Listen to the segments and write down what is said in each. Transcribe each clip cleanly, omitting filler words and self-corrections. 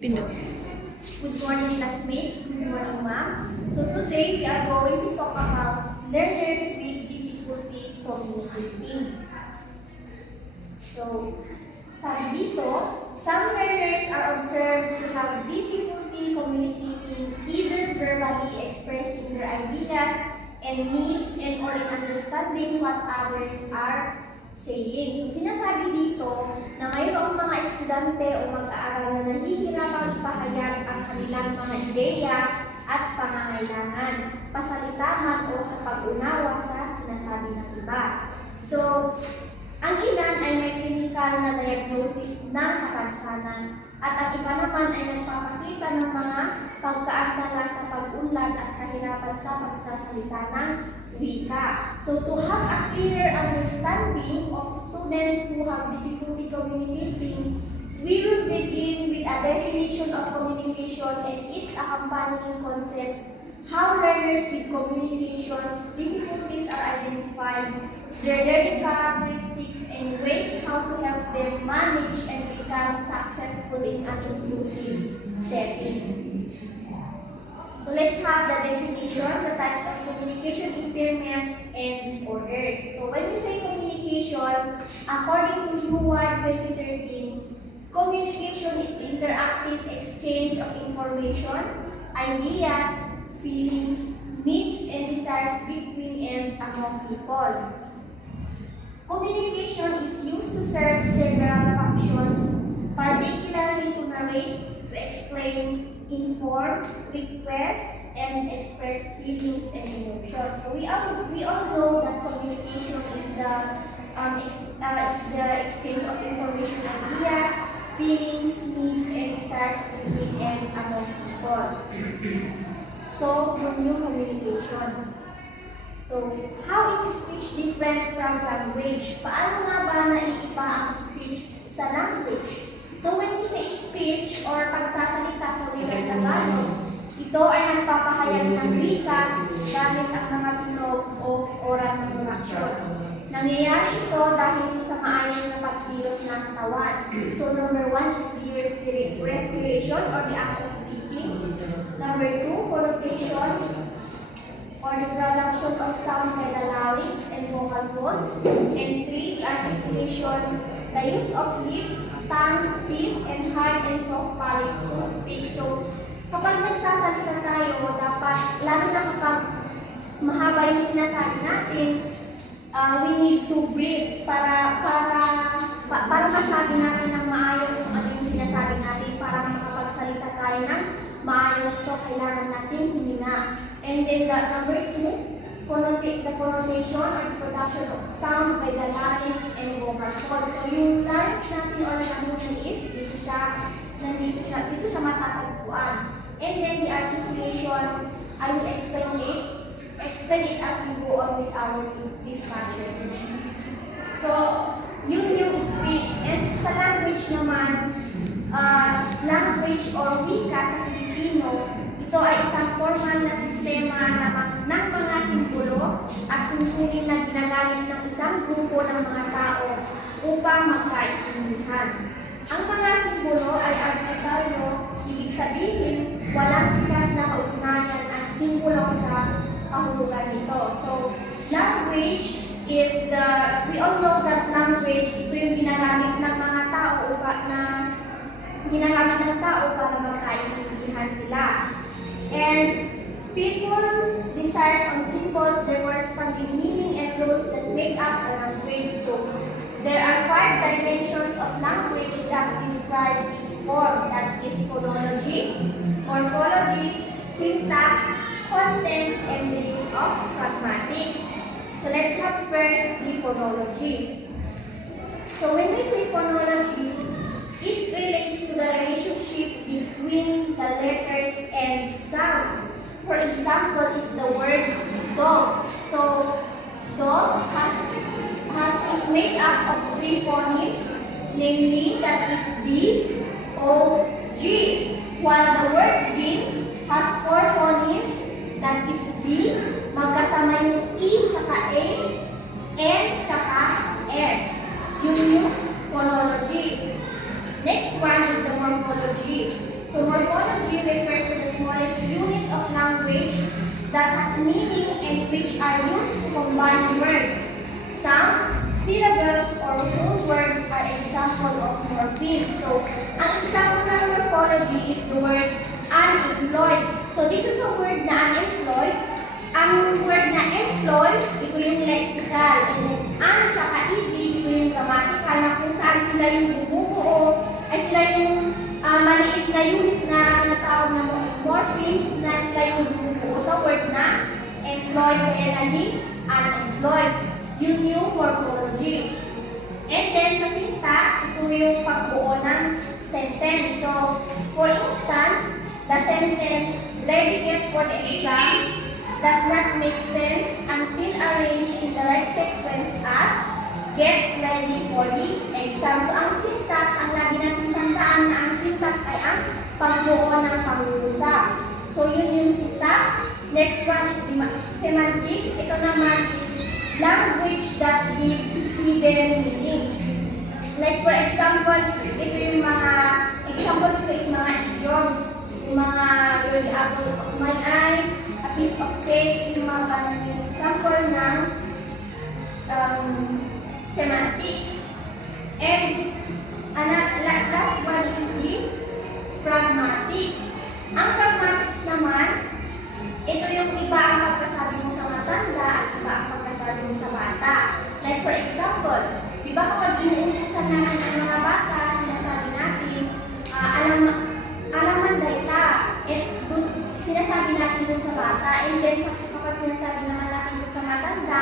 Good morning, classmates. Good morning, ma'am. So today we are going to talk about learners with difficulty communicating. So, sabi dito, some learners are observed to have difficulty communicating, either verbally expressing their ideas and needs and or in understanding what others are saying. So, sinasabi dito na mayroong mga estudyante o mag-aaral na nahihirapang ipahayag ang kanilang mga ideya at pangangailangan, pasalita man o sa pag-unawa sa sinasabi ng iba. So, ang ilan ay may clinical na diagnosis ng kapansanan at ang iba naman ay nagpapakita ng mga pagkaantala sa pag-unlad at kahirapan sa pagsasalita ng wika. So, to have a clear understanding of students who have difficulty communicating, we will begin with a definition of communication and its accompanying concepts, how learners with communication difficulties are identified, their learning characteristics, and ways how to help them manage and become successful in an inclusive setting. So let's have the definition, the types of communication impairments and disorders. So when we say communication, according to UWARD 2013, communication is the interactive exchange of information, ideas, feelings, needs, and desires between and among people. Communication is used to serve several functions, particularly to narrate, to explain, inform, request, and express feelings and emotions. So we all know that communication is the exchange of information, ideas, feelings, needs, and desires between and among people. So, yung communication. So, how is speech different from language? Paano nga ba naiiba ang speech sa language? So, when you say speech or pagsasalita sa wikang Tagalog, ito ay nagpapahayag ng wika gamit ang mga tunog o oral ng oraksyon. Nangyayari ito dahil sa maayos na pagkilos ng katawan. So, number 1 is the respiration or the act of breathing. Number 2, phonetation or the production of sound by the larynx and vocal folds. And 3, the articulation, the use of lips, tongue, teeth, and hard and soft palates to speak. So, kapag nagsasalita tayo, dapat, lalo na kapag mahaba yung sinasabi natin, we need to breathe para masabi natin ng maayos kung ano yung sinasabi natin para makapagsalita tayo ng maayos. So, kailangan natin hininga. And then the number 2, the phonetation or the production of sound by the larynx and vocal folds. So, yung larynx natin or natin is, dito siya matatagpuan. And then the articulation, I will explain it as we go on with our discussion. So, yun yung speech. And sa language naman, language or wika sa Pilipino, ito ay isang formal na sistema ng mga simbolo at tungkulin na ginagamit ng isang grupo ng mga tao upang magkaintindihan. Ang mga simbolo ay arbitraryo, ibig sabihin, walang tikas na kaugnayan ang simbolo sa kahulugan nito. So, language is we all know that language, ito yung ginagamit ng mga tao para magkaintindihan sila. And people desires on symbols, their corresponding meaning and rules that make up a language. So, there are 5 dimensions of language that describe its form, that is phonology, morphology, syntax, content, and the use of pragmatics. So let's have first the phonology. So when we say phonology, it relates to the relationship between the letters and sounds. For example, is the word dog. So dog is made up of 3 phonemes, namely that is D, O, G, while the word beans has 4 phonemes, that is B, magkasama yung E, tsaka A, N, tsaka S. Yun yung phonology. Next one is the morphology. So which are used to combine words. Some syllables or whole words are example of morphemes. So, ang example ng morphology is the word unemployed. So, dito sa word na unemployed, ang word na employed, ito yung lexical. And then, tsaka ed, ito yung grammatical na kung saan sila yung bumubuo, ay sila yung maliit na unit na natawag na morphemes na sila yung bumubuo sa word na employed, kaya naging unemployed. Yun yung morphology. And then, sa syntax, ito yung pagbuo ng sentence. So, for instance, the sentence, ready get for the exam does not make sense until arranged in the right sequence as get ready for the exam. So, ang syntax, ang lagi natin tandaan na ang syntax ay ang pagbuo ng pangungusap. So, yun yung syntax. Next one is semantics. Ito naman is language that gives hidden meaning. Like for example, ito yung mga example ito is mga idioms, yung mga the apple of my eye, a piece of cake, yung mga yung example ng semantics. And last one is the pragmatics. Ang pragmatics naman, ito yung iba ang pagkasabi mo sa matanda at iba ang pagkasabi mo sa bata. Like for example, di ba kapag inuutusan natin ang mga bata, sinasabi natin, alaman data. Sinasabi natin dun sa bata. And then kapag sinasabi naman natin dun sa matanda,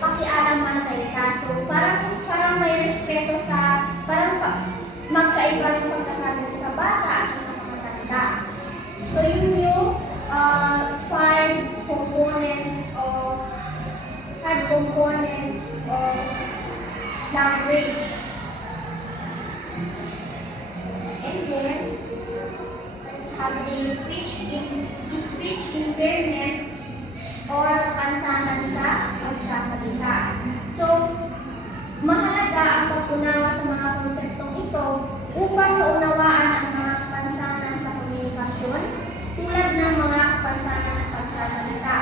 pakialaman data. So parang may respeto sa, magkaiba yung pagkasabi mo sa bata at sa matanda. So yun yung 5 components of language. And then let's have the speech impairments or pansanan sa pagsasalita. So mahalaga ang pag-unawa sa mga konseptong ito upang maunawaan ang mga pansanan sa komunikasyon tulad ng mga kapansanan sa pagsasalita.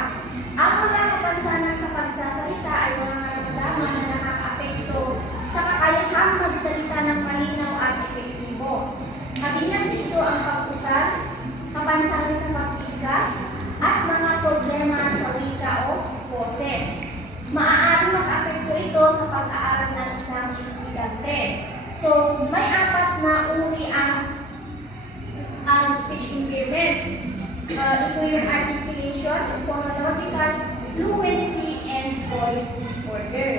Ang mga kapansanan sa pagsasalita ay mga karamdaman na nakaka-apekto sa kakayahang magsalita ng malinaw at epektibo. Kabilang dito ang pag-usap, kapansanan sa pagbigkas, at mga problema sa wika o boses. Maaaring maka-apekto ito sa pag-aaral ng isang estudyante. So, may 4 na uri ang speech impairments. Ito yung articulation, phonological, fluency, and voice disorder.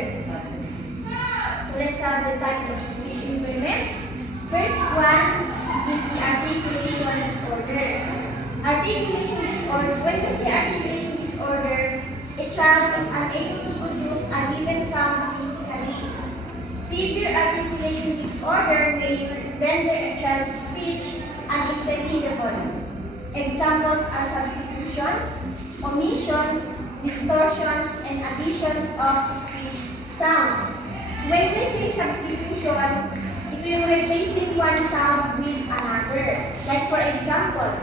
So let's have the types of speech impairments. First one is the articulation disorder. Articulation disorder, when we say articulation disorder, a child is unable to produce a given sound physically. Severe articulation disorder may render a child's speech unintelligible. Examples are substitutions, omissions, distortions, and additions of speech sounds. When we say substitution, ito yung replacing one sound with another. Like for example,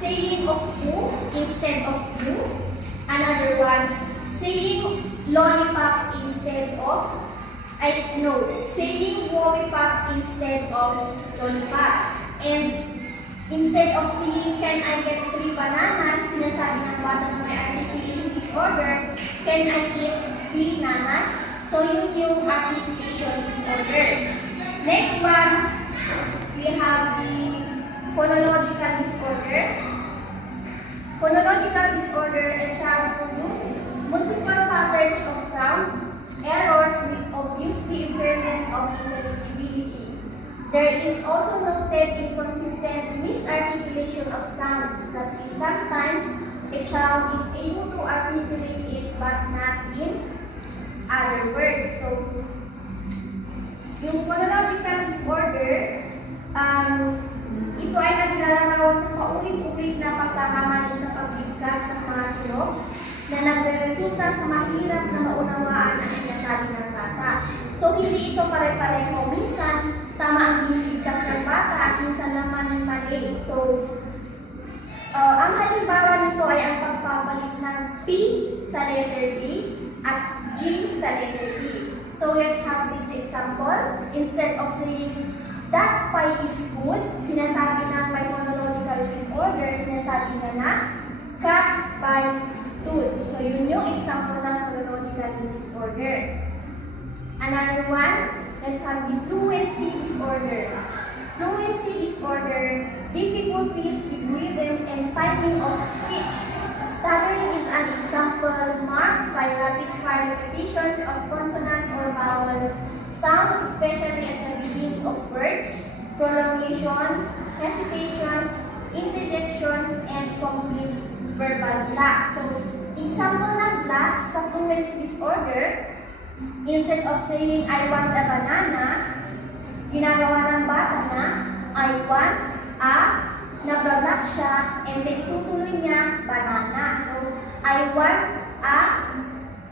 saying of who instead of you. Another one, saying lollipop instead of, saying lollipop instead of lollipop. And instead of saying, can I get 3 bananas, sinasabi ng bata na may articulation disorder, can I eat 3 nanas? So, yun yung articulation disorder. Next one, we have the phonological disorder. Phonological disorder, a child produces multiple patterns of sound, errors with obviously impairment of intelligibility. There is also noted inconsistent misarticulation of sounds, that is, sometimes a child is able to articulate it but not in other words. So, yung phonological disorder, ito ay naglalarawan sa paulit-ulit na pagkakamali sa pagbigkas ng mga tunog na nagresulta sa mahirap na maunawaan ang sinasabi ng bata. So, hindi ito pare-pareho. Minsan, tama ang binibigkas ng bata at minsan naman mali. So, ang halimbawa nito ay ang magpapalit ng P sa letter B at G sa letter D. So let's have this example. Instead of saying that pie is good, sinasabi ng may phonological disorder, sinasabi na cat pie is good. So yun yung example ng phonological disorder. Another one, let's have the fluency disorder. Fluency disorder, difficulties with rhythm and timing of speech. Stuttering is an example marked by rapid-fire repetitions of consonant or vowel sound, especially at the beginning of words, prolongations, hesitations, interjections, and complete verbal blocks. So, example ng blocks sa fluency disorder, instead of saying, I want a banana, ginagawa ng bata na, I want a, nabablock siya, and then tutuloy niya, banana. So, I want a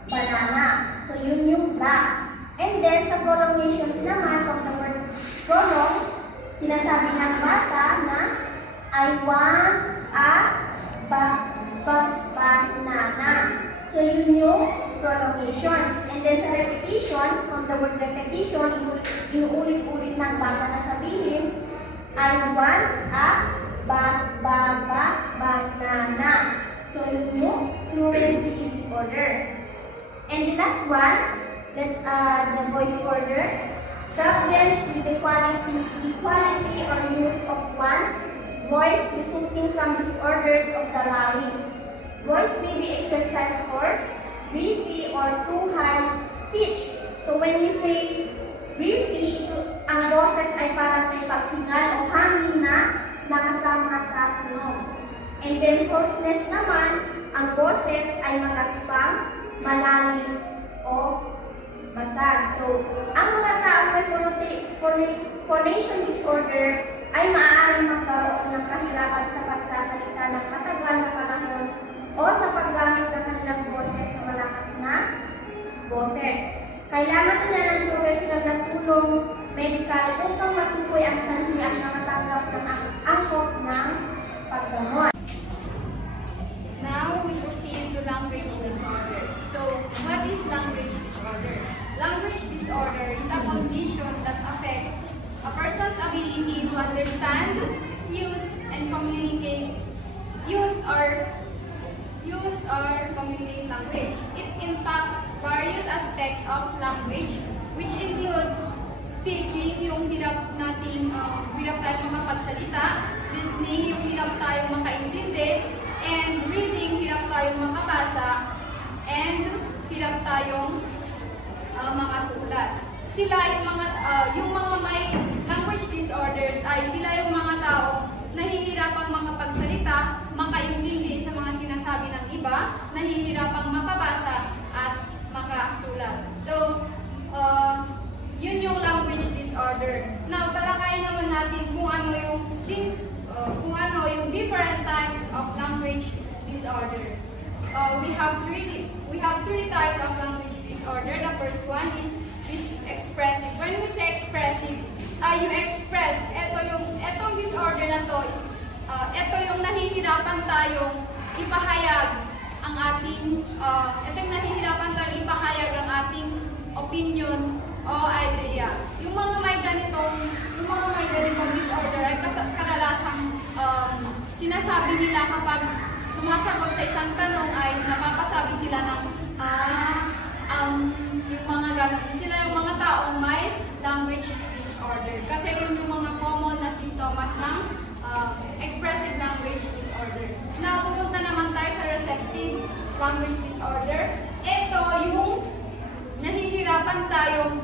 banana. So, yun yung blocks. And then, sa prolongations naman, from the word prolong, sinasabi ng bata na, I want a banana. So, yun yung prolongations. And then, sa repetitions, from the word repetition, inuulit-ulit ng bata na sabihin, I want a banana. So, yun yung fluency disorder. And the last one, that's the voice order. Problems with the equality or use of one's voice resulting from disorders of the larynx. Voice may be exercised hoarse, breathy, or too high pitch. So when we say breathy, ang boses ay parang may paghingal o hangin na nakasama sa tunog. And then hoarseness naman, ang boses ay makaspang, malalim, o basag. So, ang mga taong may phonation disorder ay maaaring magkaroon ng kahirapan sa pagsasalita ng matagal na panahon o sa paggamit ng kanilang boses sa malakas na boses. Kailangan nila ng professional na tulong medical upang matukoy ang sanhi at makatanggap ng angkop ng paggamot. Now, we proceed to language disorder. So, what is language disorder? Language disorder is a condition that affects a person's ability to understand, use, and communicate, communicate language. It impacts various aspects of language, which includes speaking, yung hirap tayo makapagsalita, listening, yung hirap tayo makaintindi, and reading, hirap tayong makabasa, and hirap tayong makasulat. Sila yung mga may language disorders ay sila yung mga taong nahihirapang makapagsalita, makaintindi sa mga sinasabi ng iba, nahihirapang makabasa at makasulat. So, yun yung language disorder. Now, talakayin naman natin kung ano yung different types of language disorders. We have three types of language disorder. The first one is expressive. When we say expressive, you express. Etong disorder na to is ito yung nahihirapan tayong ipahayag ang ating opinion o idea. Yung mga may ganitong disorder ay kadalasang sinasabi nila kapag sumasagot sa isang tanong ay napapasabi sila ng yung mga ganon. Sila yung mga taong may language disorder. Kasi yun yung mga common na sintomas ng expressive language disorder. Now, pumunta naman tayo sa receptive language disorder. Ito yung nahihirapan tayong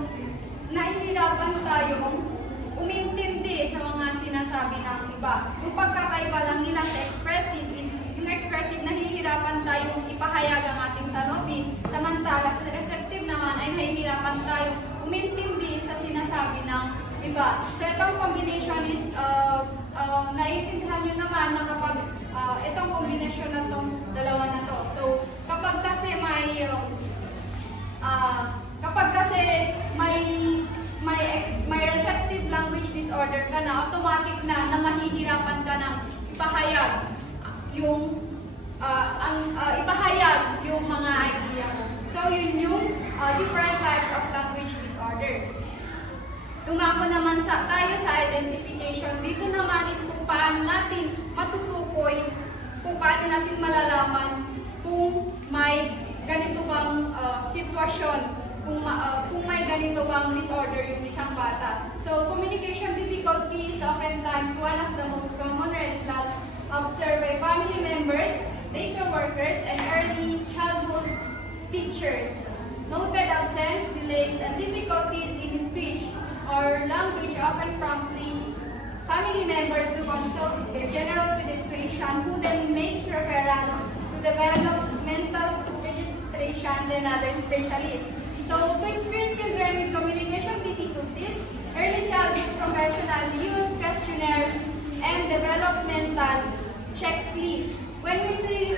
umintindi sa mga sinasabi ng iba. Yung pagkakaiba lang nila sa expressive is yung expressive nahihirapan tayong ipahayag ang ating saloobin, samantala sa receptive naman ay nahihirapan tayong umintindi sa sinasabi ng iba. So itong combination is naiintindihan nyo naman na kapag itong combination na itong dalawa na to. So kapag kasi may receptive language disorder ka na, automatic na mahihirapan ka ng ipahayag yung ipahayag yung mga idea mo. So, yun yung different types of language disorder. Tumako naman tayo sa identification. Dito naman is kung paano natin matutukoy, kung paano natin malalaman kung may ganito bang sitwasyon, kung may ganito bang disorder yung isang bata. So, communication difficulty is oftentimes one of the most common red flags observed by family members, daycare workers, and early childhood teachers. Noted absence, delays, and difficulties in speech or language often promptly family members to consult their general pediatrician, who then makes referrals to developmental pediatricians and other specialists. So, to screen children with communication difficulties, early childhood professionals use questionnaires and developmental checklists. When we see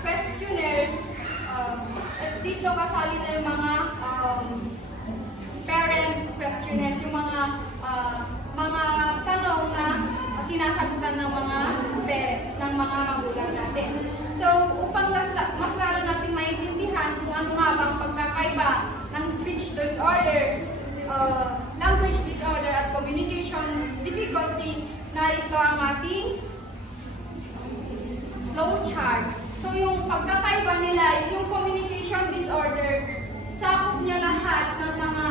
questionnaires, dito kasali na yung mga parent questionnaires, yung mga tanong na sinasagutan ng mga parent, ng mga magulang natin. So, upang mas lalo natin maintindihan kung ano nga bang pagkakaiba ng speech disorder, language disorder at communication difficulty, narito ang ating flowchart. So, yung pagkakaiba nila is yung communication disorder, sakop niya lahat ng mga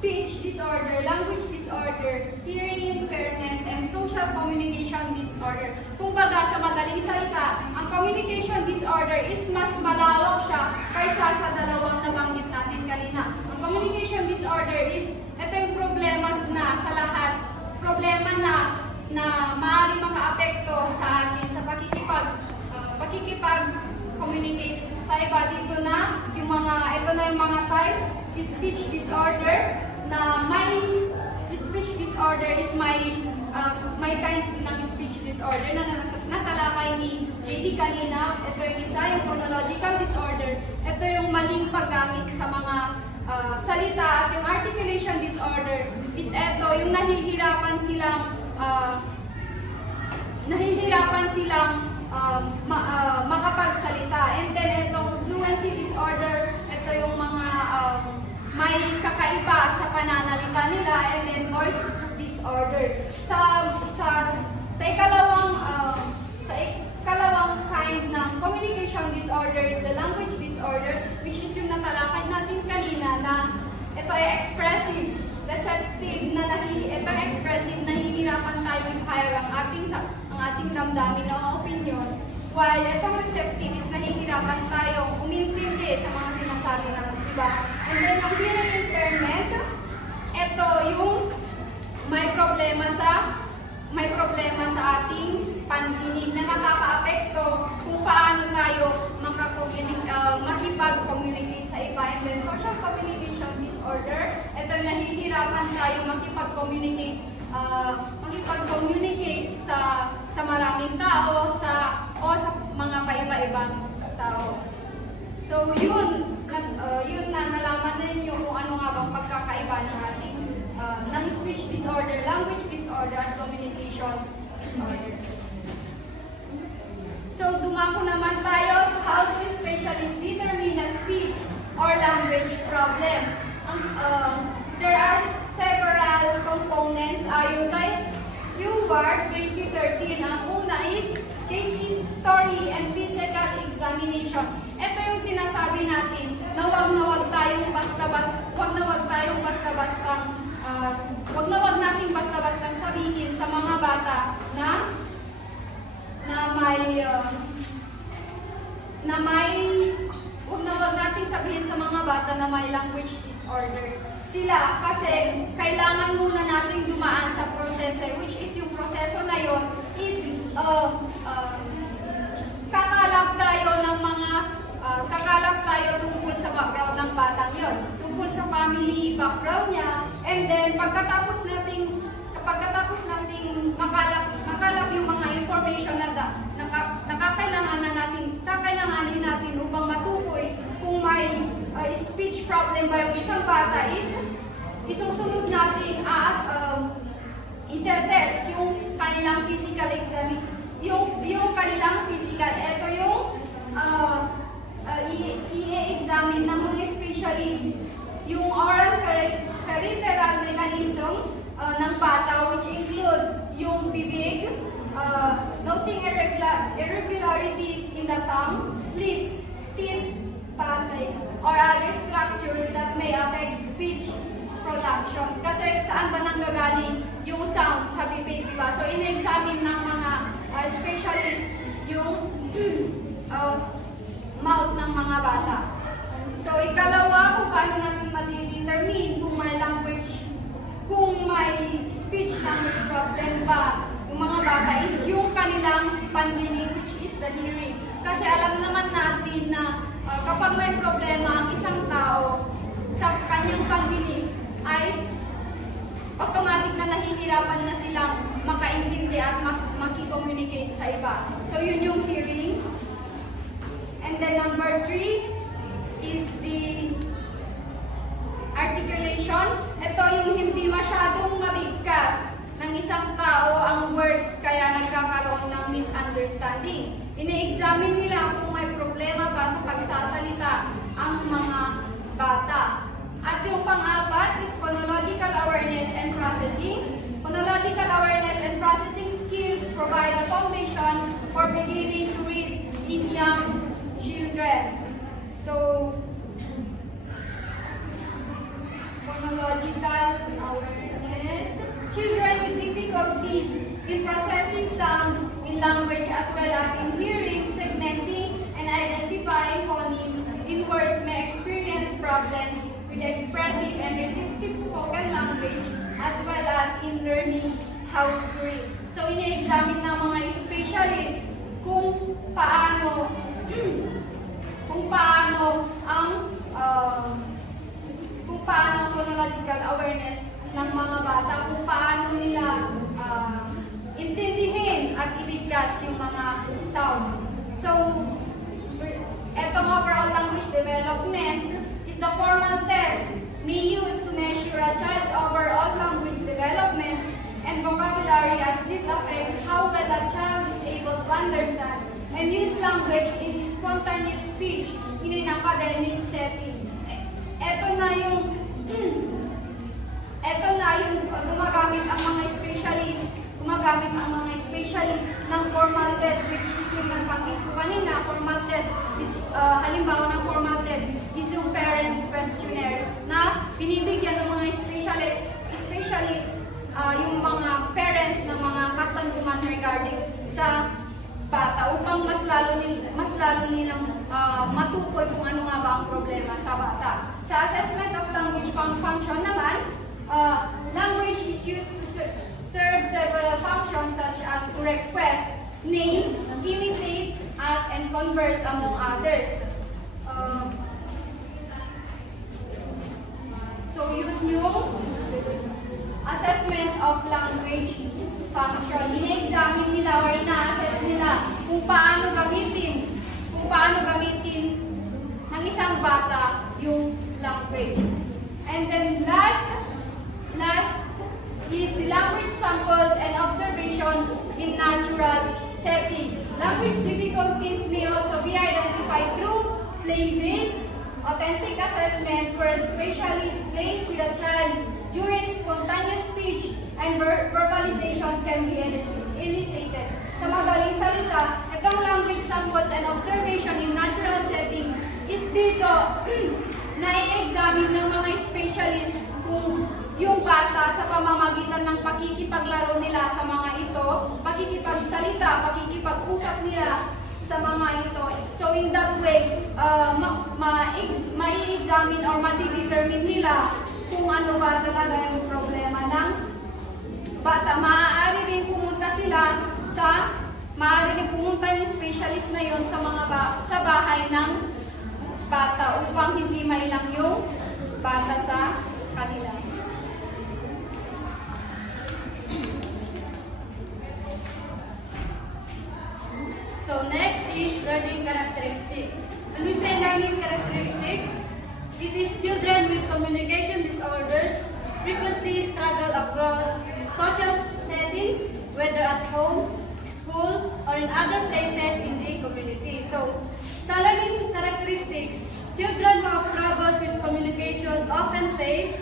speech disorder, language disorder, hearing impairment, and social communication disorder. Kung baga, sa madaling salita, ang communication disorder is mas malawak siya kaysa sa dalawang nabanggit natin kanina. Ang communication disorder is, ito yung problema na sa lahat, problema na maaaring makaapekto sa atin sa pakikipag-communicate sa iba. Dito na yung ito na yung mga types, speech disorder, na may speech disorder is may kinds din ng speech disorder na natalakay ni JD kanina. Ito yung isa, yung phonological disorder. Ito yung maling paggamit sa mga salita. At yung articulation disorder is ito, yung nahihirapan silang makapagsalita. And then itong fluency disorder, ito yung mga may kakaiba sa pananalita nila. And then voice disorder. Sa ikalawang kind ng communication disorder is the language disorder, which is yung natalakay natin kanina na ito ay expressive, receptive, ito ay expressive, nahihirapan tayo ipahayag ang ating damdamin na opinion, while itong receptive is nahihirapan tayo umintindi sa mga sinasabi ng iba. And then yung hearing impairment, ito yung may problema sa ating pandinig na nakakaapekto kung paano tayo makipag-communicate sa iba. And then social communication disorder, ito yung nahihirapan tayo makipag-communicate sa maraming tao, sa mga paiba-ibang tao. So yun na nalaman ninyo kung ano nga bang pagkakaiba ng ating ng speech disorder, language disorder, at communication disorder. So dumako naman tayo sa how do specialists determine a speech or language problem. There are several components ayon kay Hubbard 2013. Ang una is case history and physical examination. Ito yung sinasabi natin na wag tayong basta-bastang sabihin sa mga bata na wag nating sabihin sa mga bata na may language disorder sila, kasi kailangan muna nating dumaan sa proseso, which is yung proseso na yon is kakalap tayo tungkol sa background ng batang yon, tungkol sa family background niya, and then pagkatapos nating makalap yung mga information na kakailanganin natin upang matukoy kung may speech problem ba yung isang bata, is isusunod natin itetest yung kanilang physical yung kanilang physical. Ito yung i-examine ng mga specialist yung oral peripheral mechanism ng bata, which include yung bibig, noting irregularities in the tongue, lips, teeth, palate, or other structures that may affect speech production. Kasi saan ba nanggagaling yung sound sa bibig, diba? So, in-examine ng mga specialist yung mouth ng mga bata. So, ikalawa, kung paano natin madidetermine kung may language, kung may speech language problem ba yung mga bata is yung kanilang pandinig, which is the hearing. Kasi alam naman natin na kapag may problema ang isang tao sa kanyang pandinig, ay automatic na nahihirapan na silang makaintindi at makicommunicate sa iba. So, yun yung hearing. And then number 3 is the articulation. Ito yung hindi masyadong mabigkas ng isang tao ang words, kaya nagkakaroon ng misunderstanding. Ine-examine nila kung may problema ba sa pagsasalita ang mga bata. At yung pang-apat is phonological awareness and processing. Phonological awareness and processing skills provide a foundation for beginning to read in young children. So, phonological awareness. Children with difficulties in processing sounds in language as well as in hearing, segmenting, and identifying phonemes in words may experience problems with expressive and receptive spoken language as well as in learning how to read. So, ine-examine ng mga specialist kung paano ang phonological awareness ng mga bata, kung paano nila intindihin at ibigkas yung mga sounds. So, etong overall language development is the formal test may use to measure a child's overall language development and vocabulary, as this affects how well a child is able to understand and use language in spontaneous speech in an academic setting. Ito na yung gumagamit ang mga specialist ng formal test, which is yung nagpakit ko kanina. Formal test is, halimbawa ng formal test is yung parent questionnaires na binibigyan ng mga specialist yung mga parents ng mga katanungan regarding sa bata upang mas lalo nilang matukoy kung ano nga ba ang problema sa bata. Sa assessment of language function naman, language is used to serve several functions such as to request, name, imitate, ask, and converse, among others. So yun yung assessment of language function. Ina-examine nila or ina-assess nila kung paano gamitin ng isang bata yung language. And then last is the language samples and observation in natural setting. Language difficulties may also be identified through play-based authentic assessment, where a specialist plays with a child during spontaneous speech and verbalization can be elicited. Sa madaling salita, itong language samples and observation in natural settings is dito na i-examine ng mga specialist kung yung bata sa pamamagitan ng pakikipaglaro nila sa mga ito, pakikipagsalita, pakikipag-usap nila sa mga ito. So in that way, ma-examine or ma-determine nila kung ano ba talaga yung problema ng bata. Maaari rin pumunta yung specialist na yon sa sa bahay ng bata upang hindi mailang yung bata sa kanila. So next is learning characteristics. When we say learning characteristics, it is children with communication disorders frequently struggle across social settings, whether at home, school, or in other places in the community. So, sa learning characteristics, children who have troubles with communication often face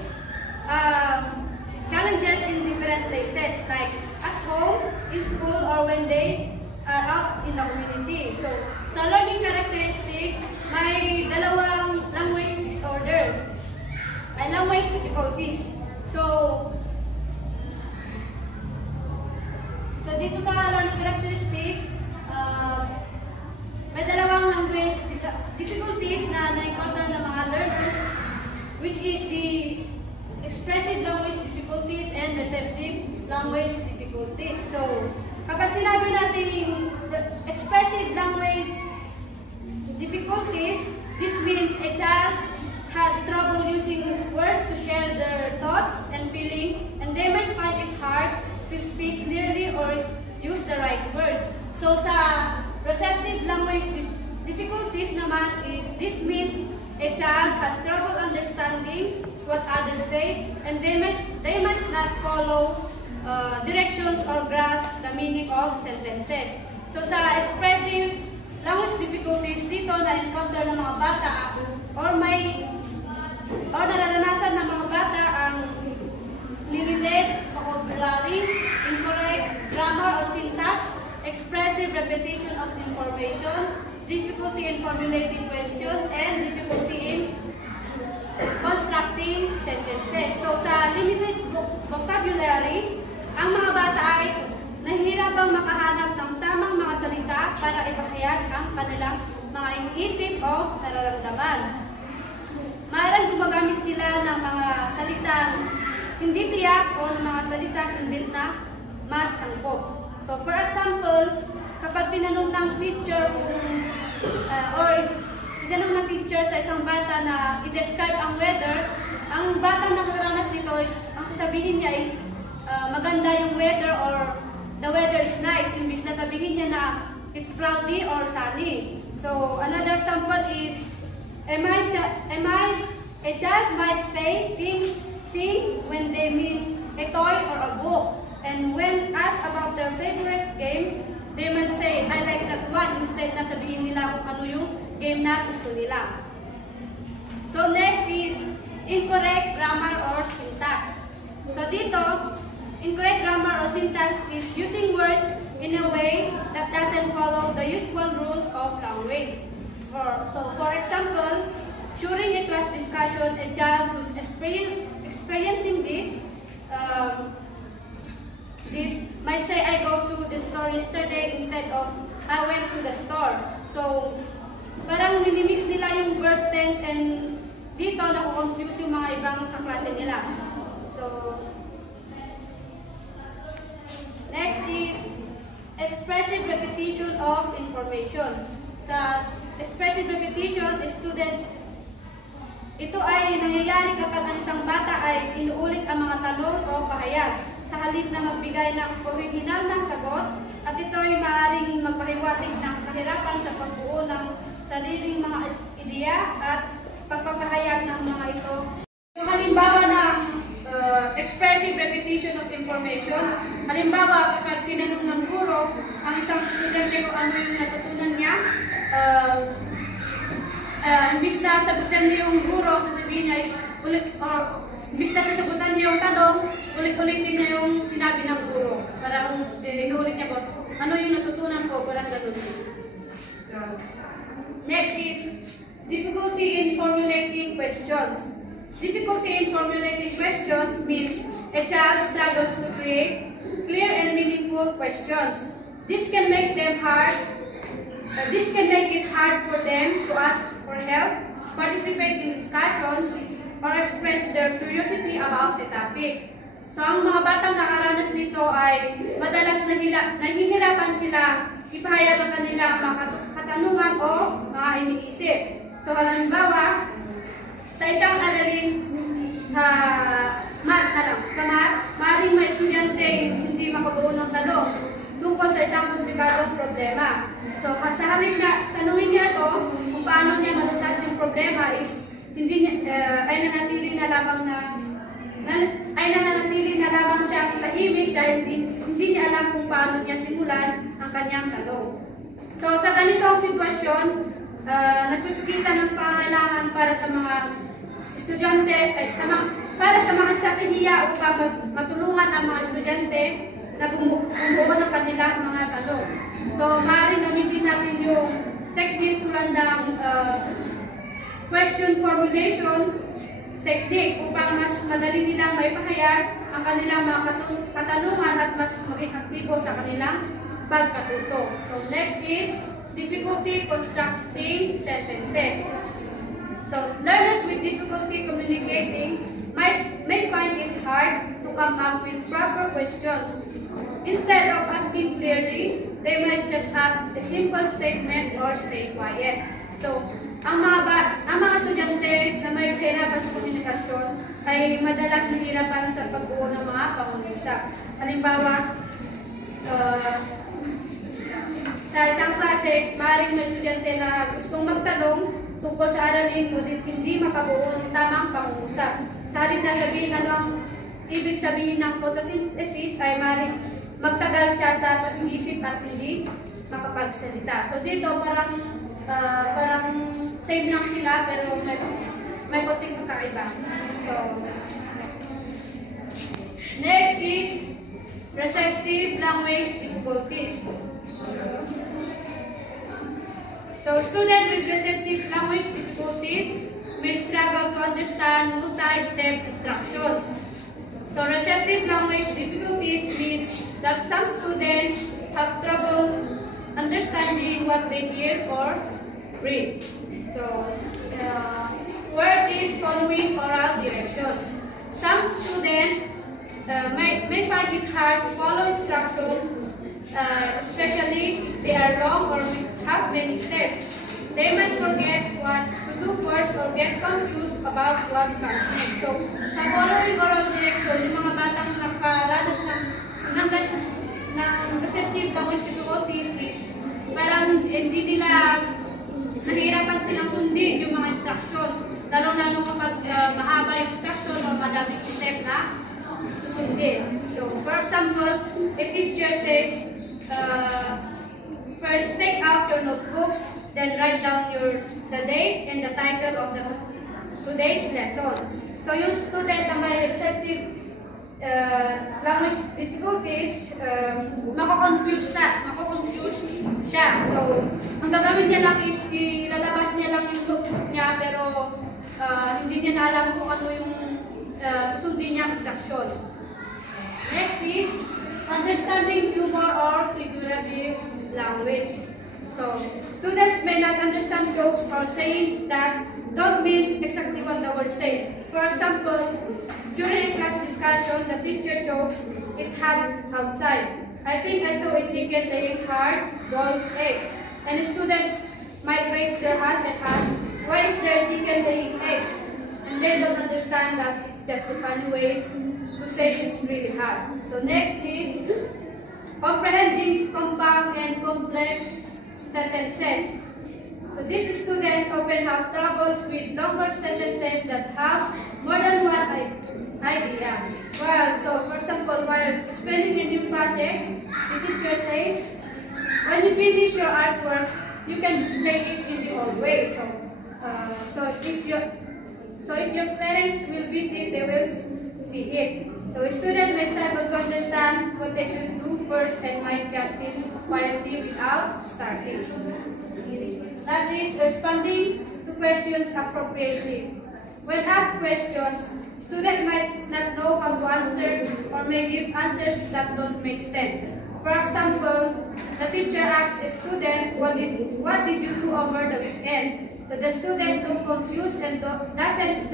challenges in different places, like at home, in school, or when they are out in the community. So, sa learning characteristic, may dalawang language disorder, language difficulties. So dito ka learning characteristic, may dalawang language difficulties na na-encounter ng mga learners, which is the expressive language difficulties and receptive language difficulties. So, kapag sinabi natin expressive language difficulties, this means a child has trouble using words to share their thoughts and feelings, and they might find it hard to speak clearly or use the right word. So sa receptive language difficulties naman is, this means a child has trouble understanding what others say, and they might not follow directions or grasp the meaning of sentences. So sa expressive language difficulties, dito na-encounter ng mga bata or nararanasan ng mga bata ang limited vocabulary, incorrect grammar or syntax, expressive repetition of information, difficulty in formulating questions, and difficulty in constructing sentences. So sa limited vocabulary, ang mga bata ay nahihirapang makahanap ng tamang mga salita para ipahayag ang kanilang mga iniisip o nararamdaman. Maaaring gumagamit sila ng mga salitang hindi tiyak o ng mga salitang imbes na mas angkop. So for example, kapag tinanong ng teacher sa isang bata na i-describe ang weather, ang bata na karanas nito is, ang sasabihin niya is maganda yung weather or the weather is nice, imbis na sabihin niya na it's cloudy or sunny. So another sample is, a child might say things when they mean a toy or a book, and when asked about their favorite game, they might say, I like that one, instead na sabihin nila kung ano yung game na gusto nila. So next is incorrect grammar or syntax. So dito, incorrect grammar or syntax is using words in a way that doesn't follow the usual rules of language. So for example, during a class discussion, a child who's experiencing this might say, I go to the store yesterday instead of I went to the store. So parang minimix nila yung verb tense, and dito nakukonfuse yung mga ibang kaklase nila. So next is expressive repetition of information. Sa expressive repetition, ito ay nangyayari kapag ang isang bata ay inuulit ang mga tanong o pahayag sa halip na magbigay ng orihinal na sagot, at ito ay maaaring magpahiwatig ng kahirapan sa pagbuo ng sariling mga ideya at pagpapahayag ng mga ito. Yung halimbawa ng expressive repetition of information, halimbawa kapag tinanong ng guro ang isang estudyante kung ano yung natutunan niya, imbis na sagutan niya yung guro, sasabihin niya is imbis na sasagutan niya yung tanong, ulit-ulitin niya yung sinabi ng guro. Parang inuulit niya po, ano yung natutunan ko, parang ganun. Next is difficulty in formulating questions. Difficulty in formulating questions means a child struggles to create clear and meaningful questions. This can make it hard for them to ask for help, participate in discussions, or express their curiosity about the topic. So ang mga batang nakaranas nito ay madalas nahihirapan sila ipahayag ang kanilang mga katanungan o mga iniisip. So halimbawa, sa isang aralin sa math na lang, maaaring may estudyante hindi makabuo ng tanong tungkol sa isang komplikadong problema. So sa halip na tanungin niya ito kung paano niya malutas yung problema is ay nanatili na lamang siyang tahimik dahil hindi niya alam kung paano niya simulan ang kanyang tanong. So sa ganitong sitwasyon, nagpipikita ng pangangailangan para sa mga estudyante, para sa mga strategiya upang matulungan ang mga estudyante na bumuo ng kanilang mga tanong. So maaaring gamitin natin yung technique tulad ng question formulation technique upang mas madali nilang maipahayag ang kanilang mga katanungan at mas maging aktibo sa kanilang pagkatuto. So next is difficulty constructing sentences. So learners with difficulty communicating may find it hard to come up with proper questions. Instead of asking clearly, they might just ask a simple statement or stay quiet. So ang mga estudyante na may kahirapan sa komunikasyon ay madalas nahihirapan sa pagbuo ng mga pangungusap. Halimbawa, sa isang klase, maaaring may estudyante na gustong magtanong tungkol sa aralin ngunit hindi makabuo ng tamang pangungusap. Sa halip na sabihin ano ang ibig sabihin ng photosynthesis ay maaaring magtagal siya sa pag-iisip at hindi makapagsalita. So dito parang same lang sila pero may konting magkaiba. So next is receptive language difficulties. So students with receptive language difficulties may struggle to understand multi-step instructions. So receptive language difficulties means that some students have troubles understanding what they hear or read. So first is following oral directions. Some students may find it hard to follow instructions, especially they are long or have many steps. They might forget what to do first or get confused about what comes next. So, sa following oral direction, yung mga batang nakaranas ng receptive language difficulties is parang hindi nila nahihirapan silang sundin yung mga instructions, lalo kapag mahaba yung instruction o madaming step na susundin. So, for example, a teacher says, first take out your notebooks, then write down the date and the title of today's lesson. So, yung student na may receptive language difficulties, makakonfuse siya. So, ang gagawin niya lang is ilalabas niya lang yung notebook niya pero hindi niya na alam kung ano yung susundin niya instruction. Next is understanding humor or figurative language. So, students may not understand jokes or sayings that don't mean exactly what the word says. For example, during a class discussion, the teacher jokes, "It's hot outside. I think I saw a chicken laying hard-boiled eggs." And a student might raise their hand and ask, "Why is there a chicken laying eggs?" And they don't understand that it's just a funny way to say it's really hard. So next is comprehending compound and complex sentences. So these students often have troubles with longer sentences that have more than one idea. So for example, while explaining a new project, the teacher says, when you finish your artwork, you can display it in the old way. So if your parents will visit, they will see it. So a student may struggle to understand what they should do first and might just sit quietly without starting. Last is responding to questions appropriately. When asked questions, students might not know how to answer or may give answers that don't make sense. For example, the teacher asks a student, what did you do over the weekend? So the student looks confused and doesn't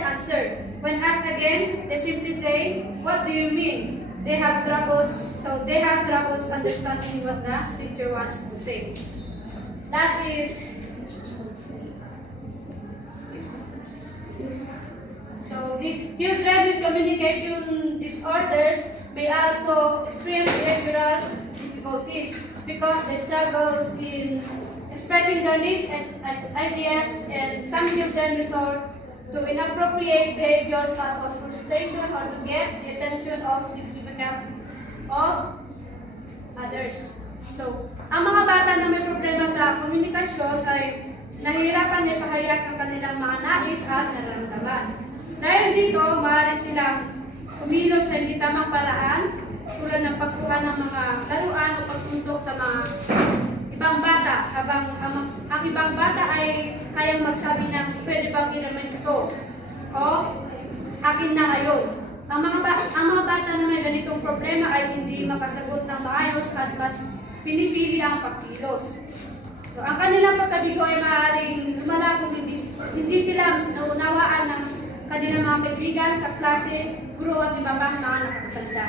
answer. When asked again, they simply say, "What do you mean?" They have troubles understanding what the teacher wants to say. That is, so these children with communication disorders may also experience behavioral difficulties because they struggle in expressing their needs and ideas, and some children resort to inappropriate behaviors out of frustration or to get the attention of significance of others. So, ang mga bata na may problema sa komunikasyon ay nahihirapan na ipahayag ang kanilang mga nais at nararamdaman. Dahil dito, maaari silang kumilos sa hindi tamang paraan, tulad ng pagkuha ng mga laruan o pagsuntok sa mga ibang bata, habang ang ibang bata ay kayang magsabi ng pwede bang ilaman ito o akin na ngayon. Ang mga bata na may ganitong problema ay hindi makasagot ng maayos at mas pinipili ang pagkilos. So, ang kanilang pagkabigo ay maaaring lumala kung hindi sila naunawaan ng kanilang mga kaibigan, kaklase, guro at iba pang mga nakakatanda.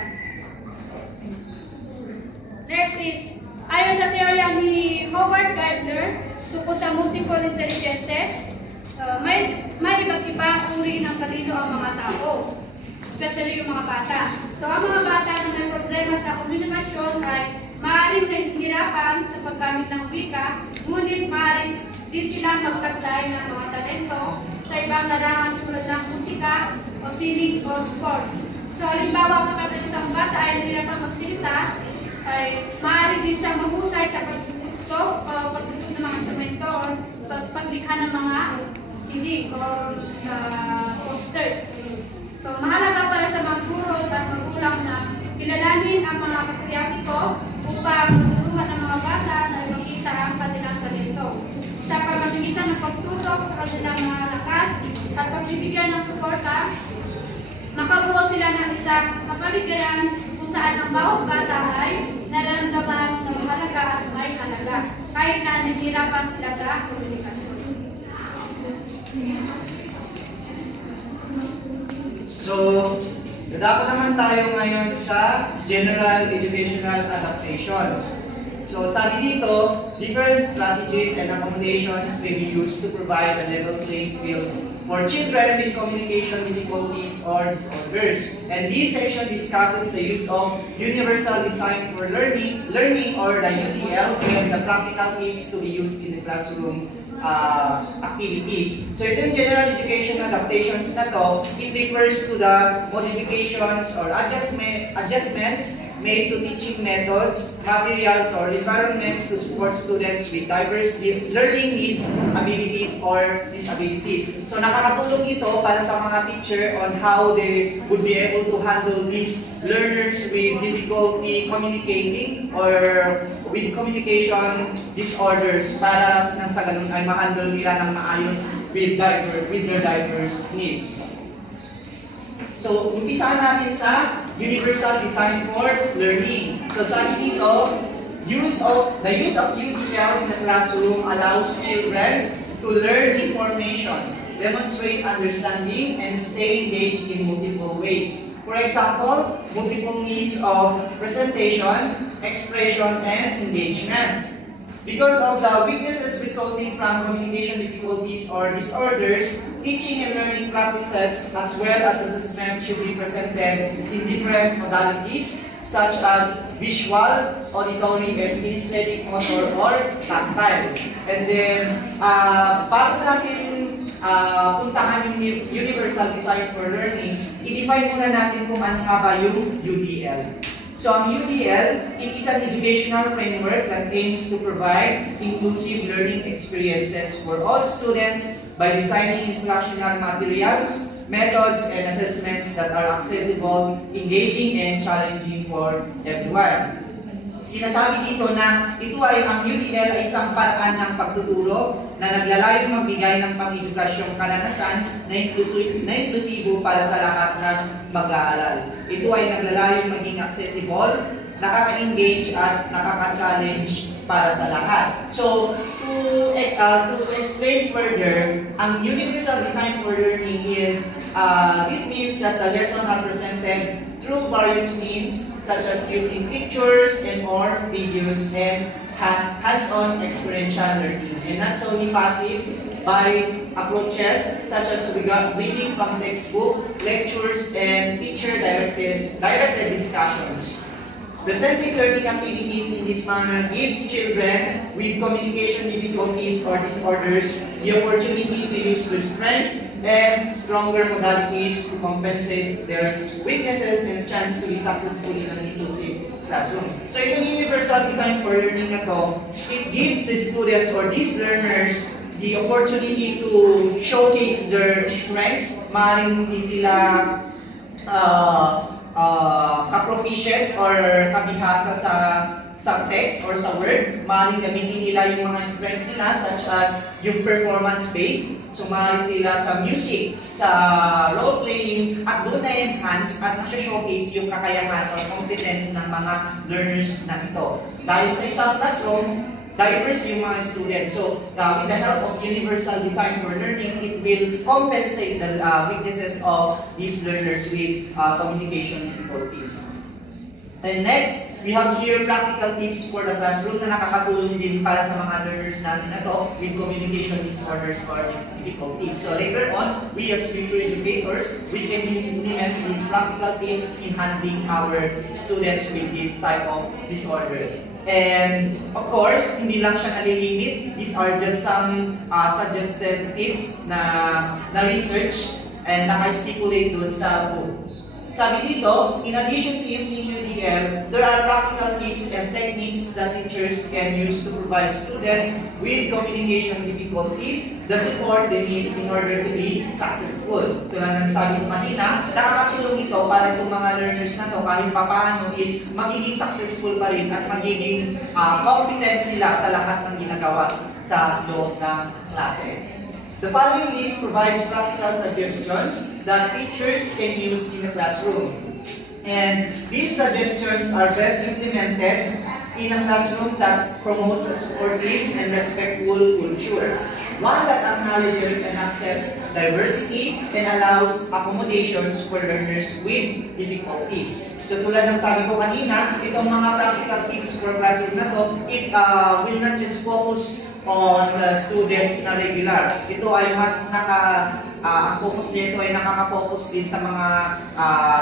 Next is, ayon sa teorya ni Howard Gardner tungkol sa multiple intelligences, may iba't ibang uri ng talino ang mga tao, especially yung mga bata. So, ang mga bata na may problema sa komunikasyon ay maaaring nahihirapan sa paggamit ng wika, ngunit maaaring din silang magtaglay ng mga talento sa ibang larangan tulad ng musika, o sining, o sports. So, halimbawa kapag isang bata ay nahihirapan magsilita, ay maaari din siyang mahusay sa pagtuto o pagtuto ng mga instrumento o paglikha ng mga CD o posters. So, mahalaga para sa mga guro at magulang na kilalanin ang mga kakayahan nito upang matulungan ng mga bata na makita ang kanilang talento. Sa pamamagitan ng pagtutok sa kanilang mga lakas at pagbibigyan ng suporta, makabuo sila ng isang kapaligiran kung saan ang bawat bata ay nararamdaman na mahalaga at may halaga, kahit na naghihirapan sila sa komunikasyon. So, dadako naman tayo ngayon sa general educational adaptations. So, sabi dito, different strategies and accommodations may be used to provide a level playing field for children with communication difficulties or disorders. And this section discusses the use of Universal Design for Learning or the UDL, and the practical tips to be used in the classroom activities. So ito yung general education adaptations na to, it refers to the modifications or adjustments made to teaching methods, materials, or environments to support students with diverse learning needs, abilities, or disabilities. So nakakatulong ito para sa mga teacher on how they would be able to handle these learners with difficulty communicating or with communication disorders para nang sa ganun ay ma-handle nila ng maayos with their diverse needs. So, umpisahan natin sa Universal Design for Learning. So, sabi dito, the use of UDL in the classroom allows children to learn information, demonstrate understanding, and stay engaged in multiple ways. For example, multiple means of presentation, expression, and engagement. Because of the weaknesses resulting from communication difficulties or disorders, teaching and learning practices as well as assessment should be presented in different modalities such as visual, auditory, and kinesthetic, motor, or tactile. And then, bago natin puntahan yung Universal Design for Learning, i-define muna natin kung ano nga ba yung UDL. So, ang UDL, it is an educational framework that aims to provide inclusive learning experiences for all students by designing instructional materials, methods, and assessments that are accessible, engaging, and challenging for everyone. Sinasabi dito na ito ay ang UDL ay isang paraan ng pagtuturo na naglalayong magbigay ng pang-edukasyong karanasan na inklusibo para sa lahat ng mag-aaral. Ito ay naglalayong maging accessible, nakaka-engage at nakaka-challenge para sa lahat. So, to explain further, ang Universal Design for Learning is, this means that the lesson are presented through various means such as using pictures and or videos and hands-on experiential learning, and not solely passive by approaches such as reading from textbook, lectures, and teacher-directed discussions. Presenting learning activities in this manner gives children with communication difficulties or disorders the opportunity to use their strengths and stronger modalities to compensate their weaknesses and a chance to be successful in an inclusive classroom. So itong Universal universal design for learning na to, it gives the students or these learners the opportunity to showcase their strengths. Maaaring hindi sila ka-proficient or kabihasa sa text or sa word. Maaaring gamitin nila yung mga strength nila such as yung performance-based. So maaaring sila sa music, sa role-playing, at doon na-enhance at na-showcase yung kakayahan or competence ng mga learners na ito. Dahil sa isang classroom, diverse yung mga students. So, with the help of universal design for learning, it will compensate the weaknesses of these learners with communication difficulties. And next, we have here practical tips for the classroom na nakakatulong din para sa mga learners natin na to with communication disorders or difficulties. So later on, we as future educators, we can implement these practical tips in handling our students with this type of disorder. And of course, hindi lang siya nalilimit. These are just some suggested tips na research and naka-stipulate doon sa book. Sabi dito, in addition to using UDL, there are practical tips and techniques that teachers can use to provide students with communication difficulties the support they need in order to be successful. Tulad ng sabi ko kanina, nakakatulong ito para itong mga learners na to kahit papaano is magiging successful pa rin at magiging competent sila sa lahat ng ginagawa sa loob ng klase. The following list provides practical suggestions that teachers can use in the classroom. And these suggestions are best implemented in a classroom that promotes a supportive and respectful culture. One that acknowledges and accepts diversity and allows accommodations for learners with difficulties. So tulad ng sabi ko kanina, itong mga practical tips for classroom na to, it will not just focus on students na regular. Ito ay mas ang focus nito ay nakaka-focus din sa mga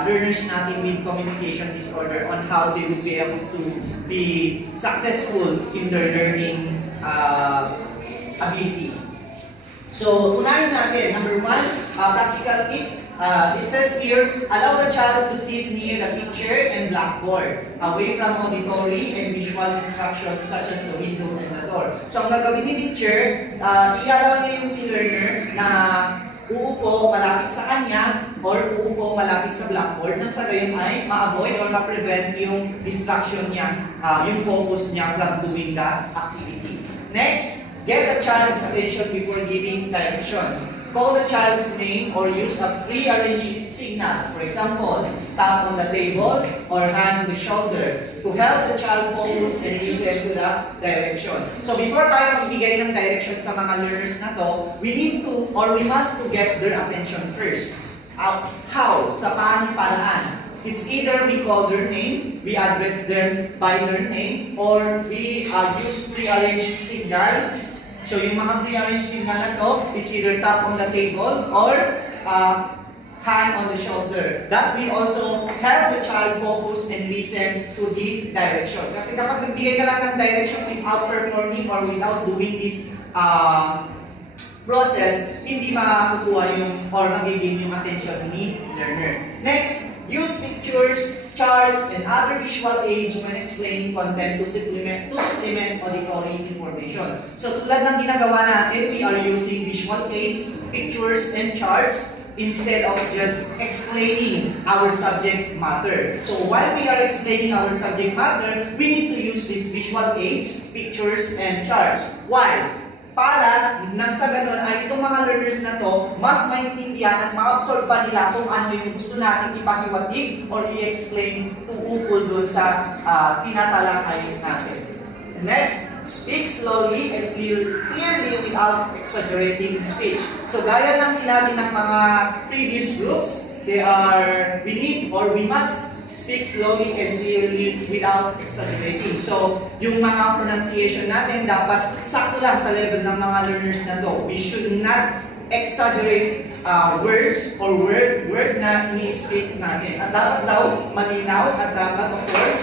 learners natin with communication disorder on how they will be able to be successful in their learning ability. So, unahin natin. Number one, practical tip. It says here, allow the child to sit near the teacher and blackboard, away from auditory and visual distractions such as the window and the door. So, ang gagawin ni teacher, i-allow niya yung si learner na uupo malapit sa kanya or uupo malapit sa blackboard nang sa gayon ay ma-avoid or ma-prevent yung distraction niya, yung focus niya from doing the activity. Next, get the child's attention before giving directions. Call the child's name or use a pre-arranged signal. For example, tap on the table or hand on the shoulder to help the child focus and listen to the direction. So before tayo magbigay ng direction sa mga learners na to, we need to or we must to get their attention first. How? Sa paano paraan? It's either we call their name, we address them by their name, or we use pre-arranged signal. So yung mga pre-arranged signal na to, it's either tap on the table or hand on the shoulder. That will also help the child focus and listen to the direction. Kasi kapag nagbigay ka lang ng direction without performing or without doing this process, hindi makakuha yung or magiging yung attention ni learner. Next, use pictures, charts, and other visual aids when explaining content to supplement auditory information. So tulad ng ginagawa natin, we are using visual aids, pictures, and charts instead of just explaining our subject matter. So while we are explaining our subject matter, we need to use these visual aids, pictures, and charts. Why? Para nang sa ganun ay itong mga learners na to mas maintindihan at ma-absorb pa nila kung ano yung gusto natin ipahiwatig or i-explain tungkol doon sa tinatalakay natin. Next, speak slowly and clearly without exaggerating speech. So gaya ng sinabi ng mga previous groups, we need or we must speak slowly and clearly without exaggerating. So, yung mga pronunciation natin dapat sakto lang sa level ng mga learners na to. We should not exaggerate words or word na ini-speak natin. At dapat daw malinaw at dapat of course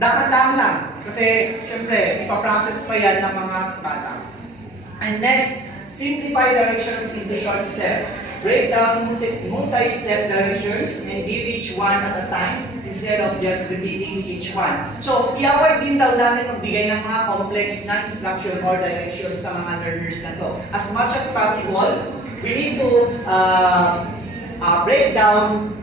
dahan-dahan lang. Kasi syempre, ipaprocess pa yan ng mga bata. And next, simplify directions into short steps. Break down multi-step directions and give each one at a time instead of just repeating each one. So, i-avoid din daw natin magbigay ng mga complex na instruction or direction sa mga learners na to. As much as possible, we need to break down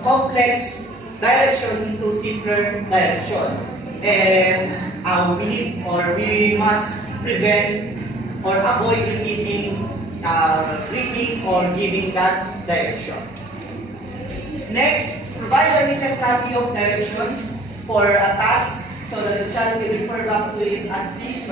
complex direction into simpler direction. And we must prevent or avoid repeating, reading or giving that direction. Next, provide a written copy of directions for a task so that the child can refer back to it at least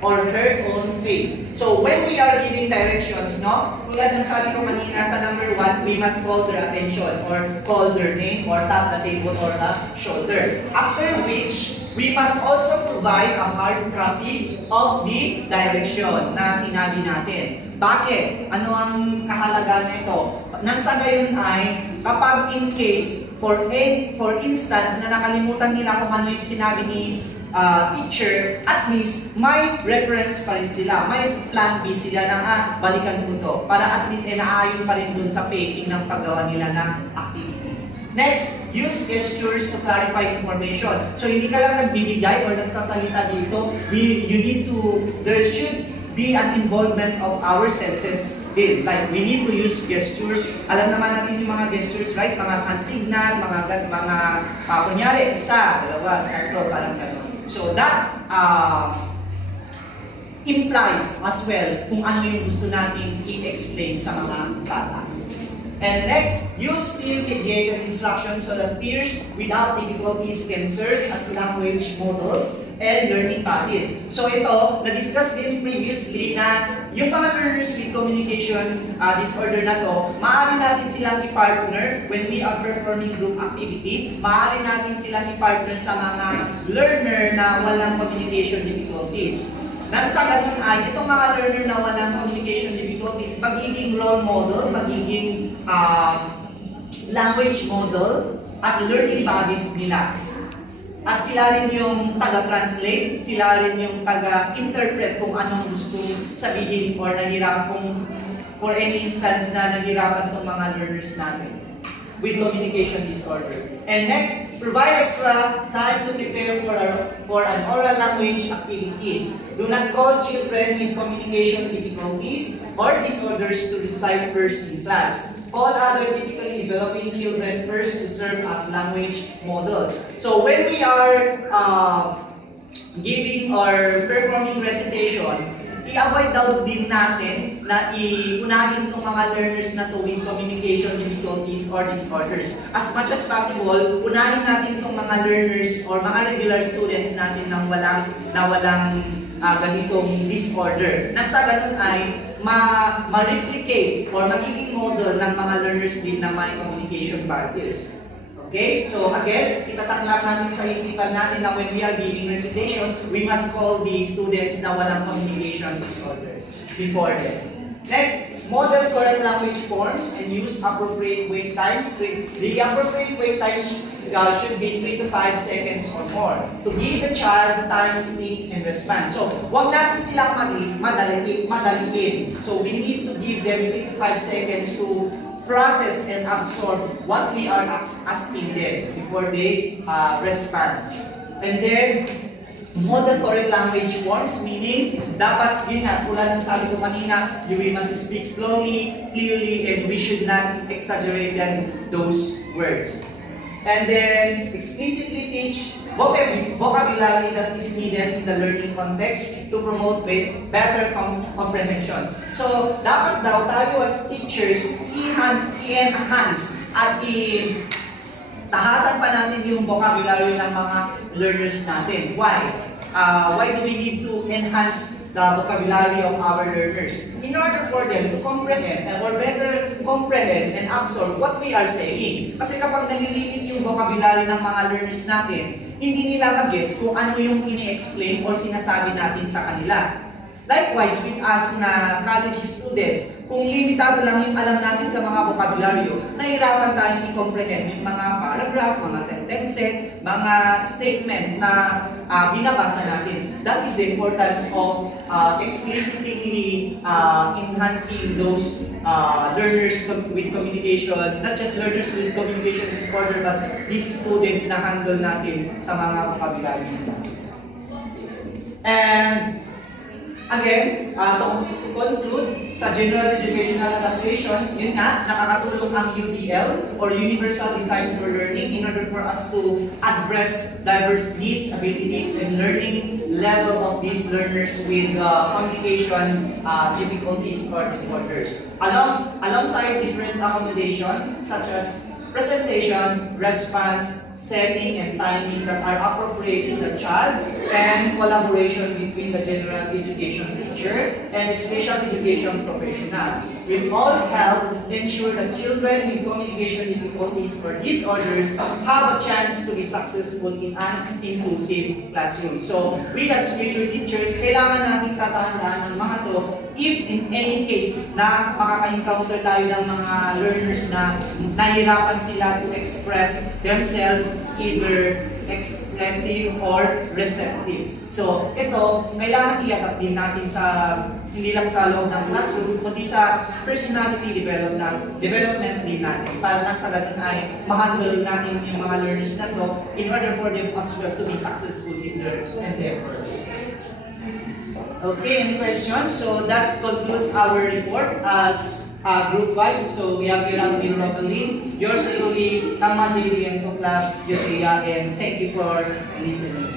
or her own pace. So when we are giving directions, no? Tulad ng sabi ko kanina sa number 1, we must call their attention or call their name or tap the table or the shoulder. After which, we must also provide a hard copy of the direction na sinabi natin. Bakit? Ano ang kahalagaan nito? Nang sa gayon ay, kapag in case, for instance, na nakalimutan nila kung ano yung sinabi ni teacher, at least may reference pa rin sila. May plan B sila na balikan ko to. Para at least naayon pa rin dun sa pacing ng paggawa nila ng activity. Next, use gestures to clarify information. So hindi ka lang nagbibigay or nagsasalita dito. There should be an involvement of our senses din. Like, we need to use gestures. Alam naman natin yung mga gestures, right? Mga hand signal, kunyari, isa, dalawa, tatlo, parang gano'n. So that implies as well kung ano yung gusto natin i-explain sa mga bata. And next, use peer-mediated instruction so that peers without difficulties can serve as language models and learning buddies. So ito, na-discuss din previously na yung mga learners with communication disorder na to, maaari natin silang i-partner when we are performing group activity. Maaari natin silang i-partner sa mga learner na walang communication difficulties. Nang sa ganun ay, itong mga learner na walang communication difficulties, magiging role model, magiging language model, at learning buddies nila. At sila rin yung taga-translate, sila rin yung taga-interpret kung anong gusto sabihin or nahirapan, for any instance na nahirapan itong mga learners natin with communication disorder. And next, provide extra time to prepare for an oral language activities. Do not call children with communication difficulties or disorders to recite first in class. Call other typically developing children first to serve as language models. So when we are giving or performing recitation, i-avoid daw din natin na iunahin itong mga learners na to with communication difficulties or disorders. As much as possible, unahin natin itong mga learners or mga regular students natin na walang ganitong disorder. Nang sa ganun ay ma-replicate or magiging model ng mga learners din na may communication barriers. Okay? So again, itatakla natin sa isipan natin na when we are giving recitation, we must call the students na walang communication disorder before them. Next, model correct language forms and use appropriate wait times. The appropriate wait times should be 3 to 5 seconds or more to give the child time to think and respond. So, huwag natin silang madaliin. So, we need to give them 3 to 5 seconds to process and absorb what we are asking them before they respond. And then, model correct language forms, meaning, dapat yun nga, tulad ng sabi ko kanina, we must speak slowly, clearly, and we should not exaggerate those words. And then, explicitly teach vocabulary that is needed in the learning context to promote better comprehension. So, dapat daw tayo as teachers, i-enhance at tahasan pa natin yung vocabulary ng mga learners natin. Why? Why do we need to enhance the vocabulary of our learners? In order for them to comprehend or better comprehend and absorb what we are saying. Kasi kapag nalilimit yung vocabulary ng mga learners natin, hindi nila mag-gets kung ano yung ini-explain or sinasabi natin sa kanila. Likewise, with us na college students, kung limitado lang yung alam natin sa mga bokabularyo, nahirapan tayong i-comprehend yung mga paragraph, mga sentences, mga statement na binabasa natin. That is the importance of explicitly enhancing those learners with communication, not just learners with communication disorder, but these students na handle natin sa mga vocabulary. And again, to conclude, sa general educational adaptations, yun nga, nakakatulong ang UDL or Universal Design for Learning in order for us to address diverse needs, abilities, and learning level of these learners with communication difficulties or disorders. Alongside different accommodation such as presentation, response, setting, and timing that are appropriate to the child, and collaboration between the general education teacher and special education professional will all help ensure that children with communication difficulties or disorders have a chance to be successful in an inclusive classroom. So, we as future teachers, kailangan natin tatandaan ng mga to if in any case na makaka-encounter tayo ng mga learners na nahihirapan sila to express themselves either expressive or receptive. So, ito, kailangan i-adapt din natin sa, hindi lang sa loob ng classroom, kundi sa personality development din natin. Para nang sa ganon ay ma-handle natin yung mga learners na to in order for them as well to be successful in their endeavors. Okay, any questions? So, that concludes our report as Group 5. So we have here ang Miro Robalin, yours truly, Tama JDN Club, Judea, and thank you for listening.